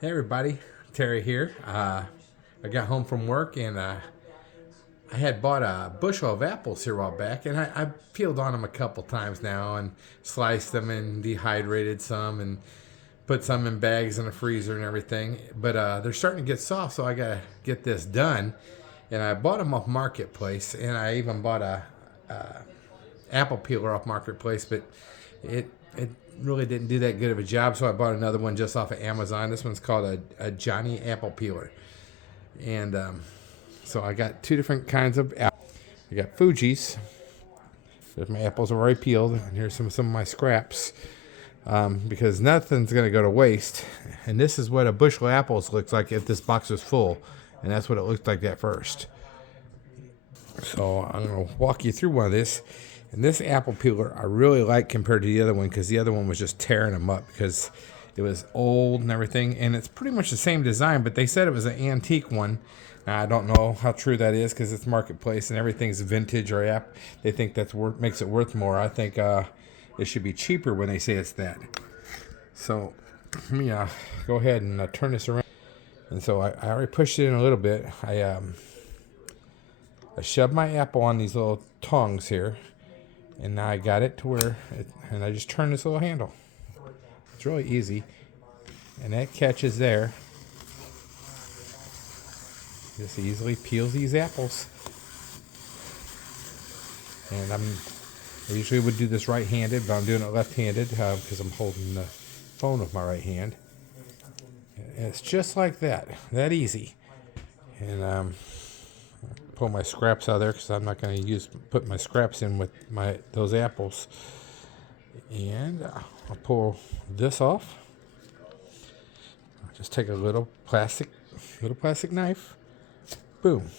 Hey everybody, Terry here. I got home from work and I had bought a bushel of apples here a while back, and I peeled on them a couple times now and sliced them and dehydrated some and put some in bags in the freezer and everything. But they're starting to get soft, so I gotta get this done. And I bought them off Marketplace, and I even bought a apple peeler off Marketplace, but it really didn't do that good of a job. So I bought another one just off of Amazon. This one's called a Johnny Apple Peeler, and so I got two different kinds of apples. I got Fuji's. There's my apples are already peeled, and here's some of my scraps. Because nothing's going to go to waste. And this is what a bushel of apples looks like if this box was full. And that's what it looked like at first. So I'm going to walk you through one of this. And this apple peeler I really like compared to the other one, because the other one was just tearing them up because it was old and everything. And it's pretty much the same design, but they said it was an antique one. Now, I don't know how true that is because it's Marketplace and everything's vintage or app. They think that's makes it worth more. I think it should be cheaper when they say it's that. So let me go ahead and turn this around. And so I already pushed it in a little bit. I shoved my apple on these little tongs here, and now I got it to where and I just turn this little handle. It's really easy, and that catches there. Just easily peels these apples. And I usually would do this right-handed, but I'm doing it left-handed because I'm holding the phone with my right hand. And it's just like that easy. And pull my scraps out of there because I'm not going to put my scraps in with those apples. And I'll pull this off. I'll just take a little plastic knife. Boom,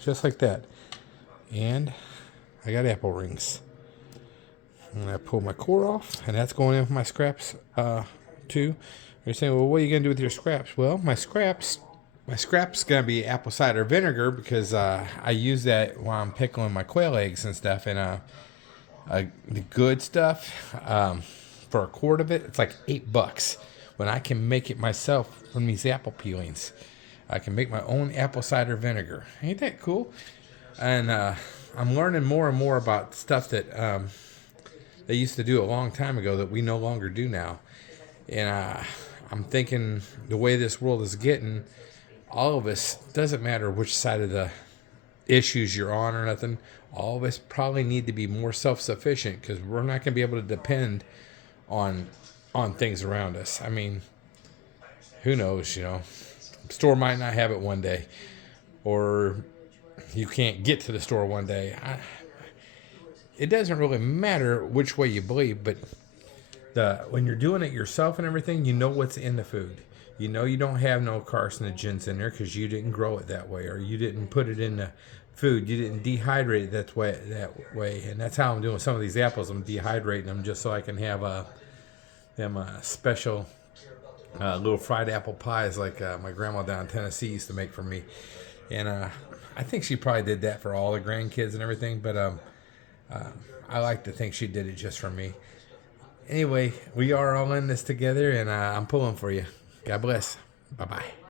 just like that. And I got apple rings. And I pull my core off, and that's going in with my scraps too. You're saying, well, what are you gonna do with your scraps? Well, my scraps gonna be apple cider vinegar because I use that while I'm pickling my quail eggs and stuff. And the good stuff for a quart of it, it's like $8. When I can make it myself from these apple peelings, I can make my own apple cider vinegar. Ain't that cool? And I'm learning more and more about stuff that they used to do a long time ago that we no longer do now. And I'm thinking the way this world is getting, all of us, doesn't matter which side of the issues you're on or nothing, all of us probably need to be more self-sufficient because we're not going to be able to depend on things around us. I mean, who knows, store might not have it one day, or you can't get to the store one day. It doesn't really matter which way you believe, but when you're doing it yourself and everything, you know what's in the food. You know you don't have no carcinogens in there because you didn't grow it that way, or you didn't put it in the food. You didn't dehydrate it that way. And that's how I'm doing some of these apples. I'm dehydrating them just so I can have them special little fried apple pies like my grandma down in Tennessee used to make for me. And I think she probably did that for all the grandkids and everything, but I like to think she did it just for me. Anyway, we are all in this together, and I'm pulling for you. God bless. Bye-bye.